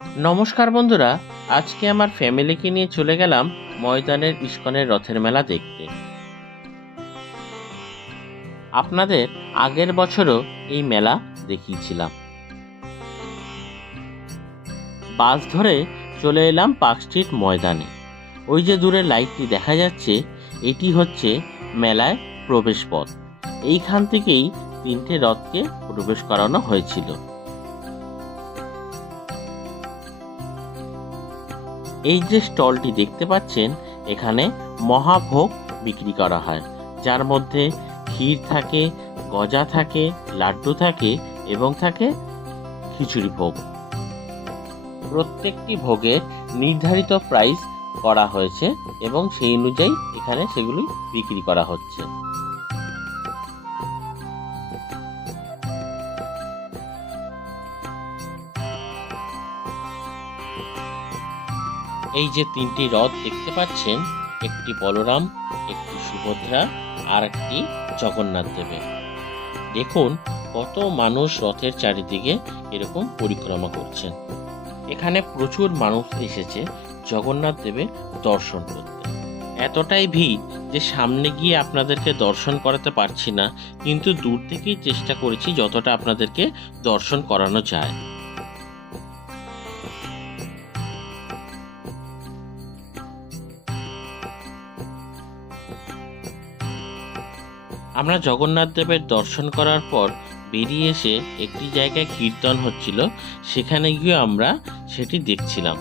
নমস্কার বন্ধুরা, আজকে আমার ফ্যামিলিকে নিয়ে চলে গেলাম ময়দানের ইস্কনের রথের মেলা দেখতে। আপনাদের আগের বছরও এই মেলা দেখিয়েছিলাম। বাস ধরে চলে এলাম পার্ক স্ট্রিট ময়দানে। ওই যে দূরে লাইটটি দেখা যাচ্ছে, এটি হচ্ছে মেলায় প্রবেশ পথ। এইখান থেকেই 3টে রথকে প্রবেশ করানো হয়েছিল। এই যে স্টলটি দেখতে পাচ্ছেন, এখানে মহাভোগ বিক্রি করা হয়, যার মধ্যে ক্ষীর থাকে, গজা থাকে, লাড্ডু থাকে এবং থাকে খিচুড়ি ভোগ। প্রত্যেকটি ভোগের নির্ধারিত প্রাইস করা হয়েছে এবং সেই অনুযায়ী এখানে সেগুলি বিক্রি করা হচ্ছে। এই যে 3টি রথ দেখতে পাচ্ছেন, একটি বলরাম, একটি সুভদ্রা আর একটি জগন্নাথ দেবের। দেখুন কত মানুষ রথের চারিদিকে এরকম পরিক্রমা করছেন। এখানে প্রচুর মানুষ এসেছে জগন্নাথ দেবের দর্শন করতে। এতটাই ভিড় যে সামনে গিয়ে আপনাদেরকে দর্শন করাতে পারছি না, কিন্তু দূর থেকেই চেষ্টা করেছি যতটা আপনাদেরকে দর্শন করানো যায়। আমরা জগন্নাথ দেবের দর্শন করার পর বেরিয়ে এসে একটি জায়গায় কীর্তন হচ্ছিল, সেখানে গিয়ে আমরা সেটি দেখছিলাম।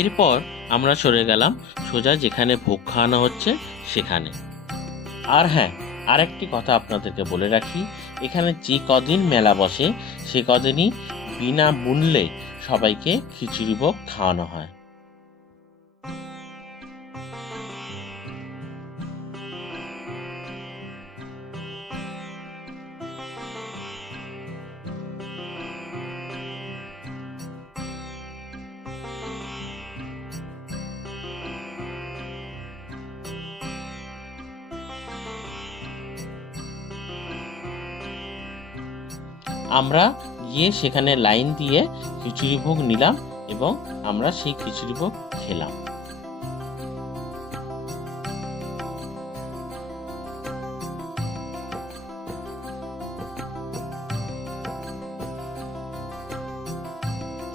এরপর আমরা চলে গেলাম সোজা যেখানে ভোগ খাওয়ানো হচ্ছে সেখানে। আর হ্যাঁ, আরেকটি কথা আপনাদেরকে বলে রাখি, এখানে যে কদিন মেলা বসে সে কদিনই বিনা মূল্যে সবাইকে খিচুড়ি ভোগ খাওয়ানো হয়। আমরা গিয়ে সেখানে লাইন দিয়ে খিচুড়ি ভোগ নিলাম এবং আমরা সেই খিচুড়ি ভোগ খেলাম।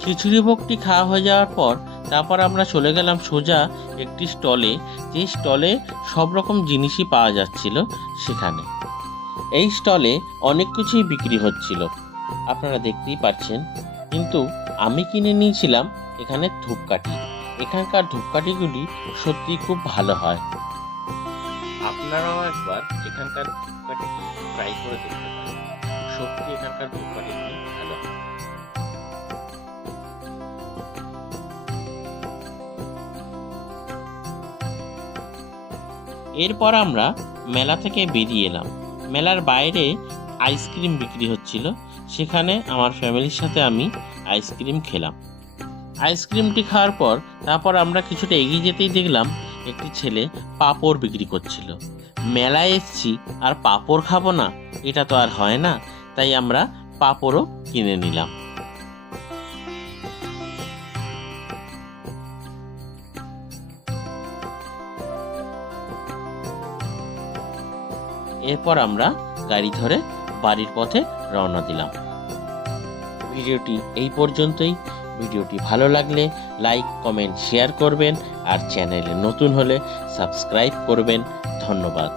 খিচুড়ি ভোগটি খাওয়া হয়ে যাওয়ার পর তারপর আমরা চলে গেলাম সোজা একটি স্টলে, যে স্টলে সব রকম জিনিসই পাওয়া যাচ্ছিল সেখানে। এই স্টলে অনেক কিছুই বিক্রি হচ্ছিল, আপনারা দেখতেই পাচ্ছেন। কিন্তু আমি কিনে নিয়েছিলাম এখানে ধূপকাঠি। এখানকার ধূপকাঠিগুলি সত্যি খুব ভালো হয়। আপনারাও একবার এখানকার ধূপকাঠিটি ট্রাই করে দেখতে পারেন, সত্যি এখানকার ধূপকাঠিটি ভালো হয়। এরপর আমরা মেলা থেকে বেরিয়ে এলাম। মেলার বাইরে আইসক্রিম বিক্রি হচ্ছিল, সেখানে আমার ফ্যামিলির সাথে আমি আইসক্রিম খেলাম। আইসক্রিমটি খাওয়ার পর তারপর আমরা কিছুটা এগিয়ে যেতেই দেখলাম একটি ছেলে পাঁপড় বিক্রি করছিল। মেলায় এসছি আর পাঁপড় খাবো না, এটা তো আর হয় না, তাই আমরা পাঁপড়ও কিনে নিলাম। এরপর আমরা গাড়ি ধরে বাড়ির পথে রওনা দিলাম। ভিডিওটি এই পর্যন্তই। ভিডিওটি ভালো লাগলে লাইক, কমেন্ট, শেয়ার করবেন আর চ্যানেলে নতুন হলে সাবস্ক্রাইব করবেন। ধন্যবাদ।